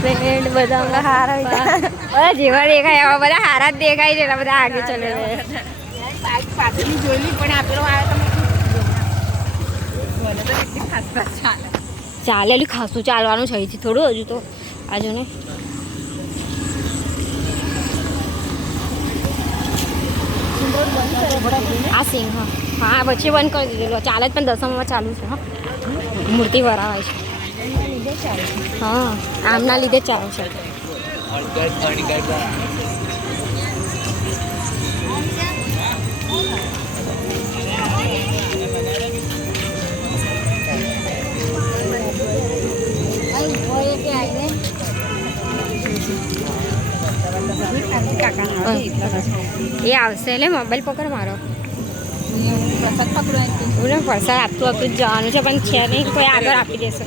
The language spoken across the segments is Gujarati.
ફ્રેન્ડ બધા હારા બધા જેવા દેખાય એવા બધા હારા જ દેખાય છે એટલે બધા આગળ ચલે પાછળની જોયેલી પણ આપેલો આવ્યો ચાલે એટલું ખાસું ચાલવાનું છે થોડું હજુ તો આજુ ને આ સિંહ હા પછી બંધ કરી દીધેલું ચાલે જ પણ દસમામાં ચાલુ છે હા મૂર્તિ ભરાવાય છે હા આમના લીધે ચાલે છે એ આવશે એટલે મોબાઈલ પકડ મારો પ્રસાદ આપતું આપતું જ જવાનું છે પણ છે નહીં કોઈ આગળ આપી દેશે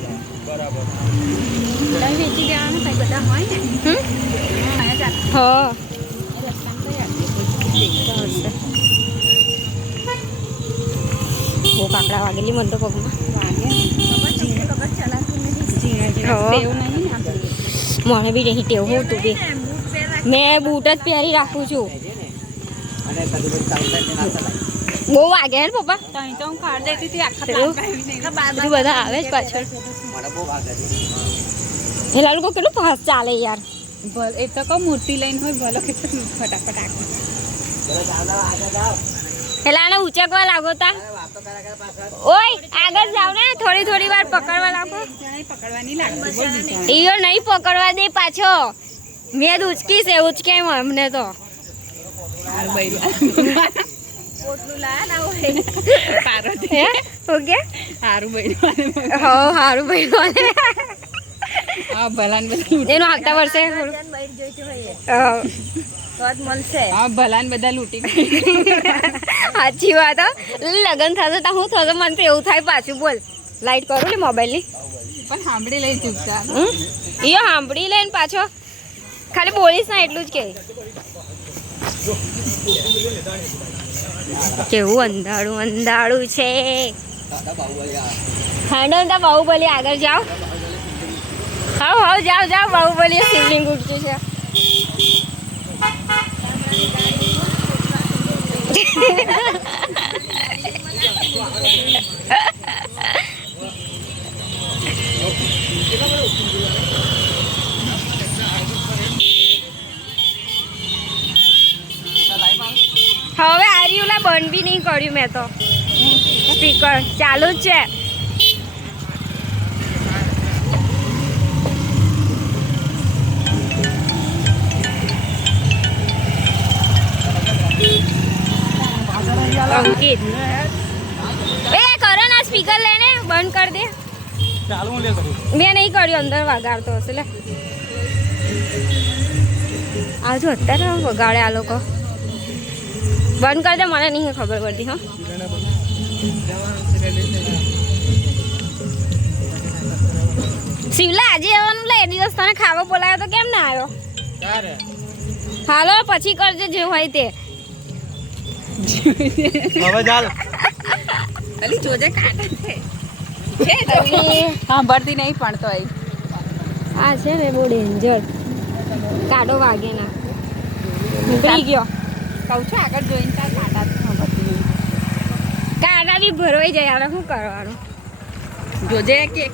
વેચી દેવાનું કઈ બધા હોય ને હા બહુ કાકડા વાગેલી મને તો પગમાં મને બી નહીં ટેવ હું તું બી મેં બૂટ જ પહેરી રાખું છું બહુ વાગે ને પપ્પા તો હું ખાડ દેતી હતી આખા બધા આવે જ પાછળ એ લોકો કેટલું ફાસ્ટ ચાલે યાર એ તો કહું મૂર્તિ લઈને હોય ભલો કેટલું ફટાફટ પેલા આને ઉચકવા લાગો તા ઓય આગળ જાવ ને થોડી થોડી વાર પકડવા લાગો પકડવાની લાગતી ઈયો નહીં પકડવા દે પાછો મેં જ ઉચકી છે ઉચકે અમને તો પોટલું લાયા ના હોય પાર્વતી હે ઓકે હારું બૈરું હો હારું બૈરું હા ભલાન બધા એનું આવતા વર્ષે હા ભલાન બધા લૂંટી સાચી વાત લગન થશે તો હું થશે મને તો એવું થાય પાછું બોલ લાઈટ કરું ને મોબાઈલની પણ સાંભળી લઈ ચૂપચાપ એ સાંભળી લે ને પાછો ખાલી બોલીશ ના એટલું જ કે કેવું અંધારું અંધારું છે હાંડો તો બાહુબલી આગળ જાઓ હાવ હાવ જાઓ જાઓ બાહુબલી શિવલિંગ ઉઠતું છે હવે આર્યુલા બંધ બી નહીં કર્યું મેં તો સ્પીકર ચાલુ જ છે અંકિત એ કરો ના સ્પીકર લેને બંધ કર દે મેં નહીં કર્યું અંદર વગાડતો હશે લે આવજો અત્યારે વગાડે આ લોકો બંધ કરી દે મને નહીં ખબર પડતી હા શિવલા આજે આવવાનું લે દિવસ તને ખાવા બોલાયો તો કેમ ના આવ્યો હાલો પછી કરજે જે હોય તે હવે ચાલ અલી જોજે કાટા છે સાંભળતી નહીં પણ તો આ છે ને બહુ ડેન્જર કાંટો વાગે ના નીકળી ગયો કહું છું આગળ જોઈને તાર કાંટા સાંભળતી નહીં કાંટા બી ભરવાઈ જાય હવે શું કરવાનું જોજે કેક